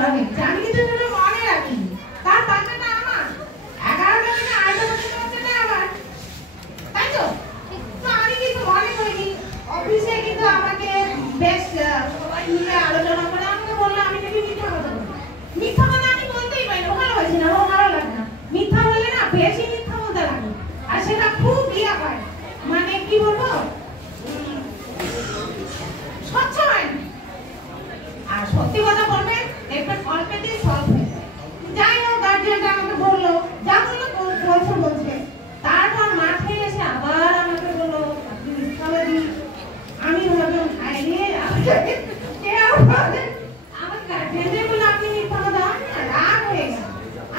করা হয়েছে, আমি কিন্তু সেটা মনে রাখিনি। তার বাচ্চাটা আমার 11টা থেকে 8টা বছরের বাচ্চাটা আমার, তাই তো? তো আমি কিন্তু মনে করিনি। অফিসে কিন্তু আমাকে বেশ সবাই মিলে আলোচনা করে আমাকে বললো আমি নাকি মিথ্যা কথা বলি। মিথ্যা কথা আমি বলতেই পারি না, ভালো হয়েছে না, ভালো লাগে না। মিথ্যা বললে না বেশি মিথ্যা বলতে লাগে, আর সেটা খুব ইয়া হয়, মানে কি বলবো, স্বচ্ছ হয় না। আর সত্যি কথা বলবে দেখবেন অল্পেতেই সলভ হয়ে যায়। যাই হোক, গার্জিয়ানটা আমাকে বললো, যা বললো বলছে। তারপর মাঠে এসে আবার আমাকে বললো আপনি মিথ্যাবাদী। আমি ভাবলাম আইরে আমার গার্জিয়ানদের বললো আপনি মিথ্যা কথা, রাগ হয়ে গেল।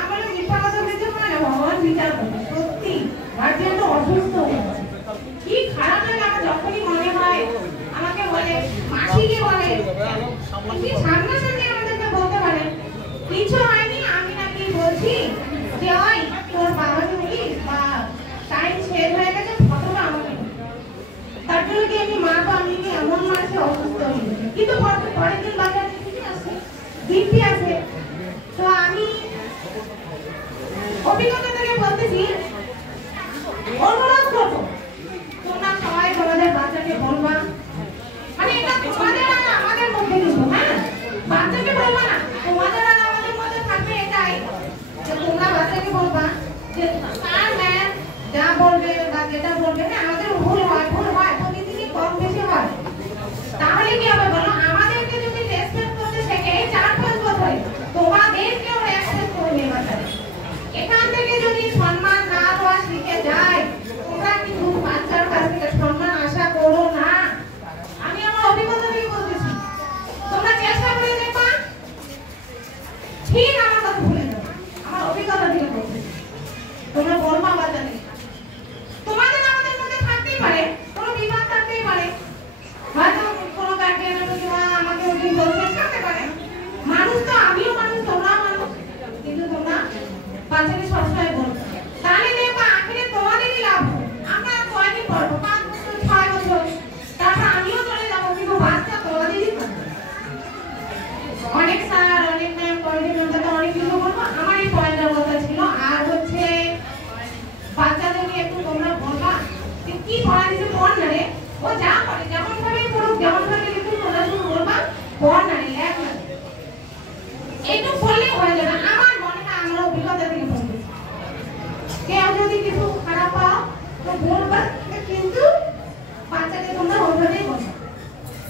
আমার মিথ্যা কথা বলতে পারে না, ভগবান বিচার করবে। সত্যি গার্জিয়ানটা অসুস্থ হয়ে গেছে। কি খারাপ লাগে আমার যখনই মনে হয়। আমাকে বলে, মাসিকে বলে, সামনাসামনি আমাদেরকে বলতে পারে কিছু হয়নি, আমি নাকি বলছি যে ওই তোর বাবাকে বলিস বা টাইম শেষ হয়ে গেছে, ফটোটা আমাকে তার জন্য কি আমি মা তো আমি এমন মাসে অসুস্থ হয়ে গেছে। কিন্তু পরের দিন বাজার থেকে আসে দিব্যি আছে। তো আমি অভিজ্ঞতা থেকে বলতেছি, অনুরোধ করবো তোমরা সবাই তোমাদের বাচ্চাকে বলবা, মানে এটা তোমাদের আর আমাদের মধ্যে কিছু, হ্যাঁ বাচ্চাকে বলবা না, তোমাদের আর আমাদের মধ্যে থাকবে এটাই যে তোমরা বাচ্চাকে বলবা যে স্যার ম্যাম যা বলবে বা যেটা বলবে, হ্যাঁ আমাদের ভুল হয় প্রতিদিনই কম বেশি হয়। তাহলে কি হবে বলো, আমাদেরকে যদি রেসপেক্ট করতে শেখে 4-5 বছরে, তোমাদেরকেও রেসপেক্ট করবে বাচ্চারা। এখান থেকে যদি সম্মান না দেওয়া শিখে যায়, তোমরা কিন্তু বাচ্চার কাছ থেকে সম্মান আশা করো না। আমি আমার অভিজ্ঞতা থেকে বলতেছি, তোমরা চেষ্টা করে দেখবা, ঠিক আমার কথা ভুলে যাবে। আমার অভিজ্ঞতা থেকে বলতেছি, তোমরা বলবা বাচ্চাদের, তোমাদের আমাদের মধ্যে থাকতেই পারে, কোনো বিবাদ থাকতেই পারে, হয়তো কোনো গার্জিয়ান আমাকে ওই বলতে থাকতে পারে। মানুষ তো, আমিও মানুষ, তোমরাও মানুষ, কিন্তু তোমরা বাচ্চাকে সবসময় বলবে, তাহলে দেখবা আখেরে তোমাদেরই লাভ হবে। আমরা কয়দিন পড়বো, 5 বছর 6 বছর, তারপর আমিও চলে যাবো, কিন্তু বাচ্চা তোমাদেরই থাকবে। অনেক স্যার অনেক ম্যাম কয়েকদিন মধ্যে অনেক কিছু বলবো, আমার এই পয়েন্টের কথা ছিল। আর হচ্ছে বাচ্চাদেরকে একটু তোমরা বলবা যে কি পড়া দিতে, পড় না রে, ও যা করে যেমন ভাবে পড়ুক, যেমন ভাবে লিখুক, তোমরা শুধু বলবা পড় না রে, লেখ না, একটু বললে হয়ে যাবে। আমার মনে হয় আমরা অভিজ্ঞতা থেকে বলছি, কেউ যদি কিছু খারাপ পাও তো বলবা, কিন্তু বাচ্চাকে তোমরা ওইভাবেই বলবা।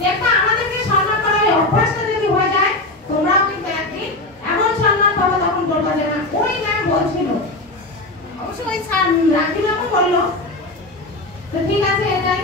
দেখো আমাদেরকে সম্মান করার অভ্যাসটা যদি হয়ে যায়, তোমরাও কিন্তু একদিন এমন সম্মান পাবো, তখন বলবা যে না ওই ম্যাম বলছিল, অবশ্যই ওই রাখি ম্যামও বললো। তো ঠিক আছে এটাই।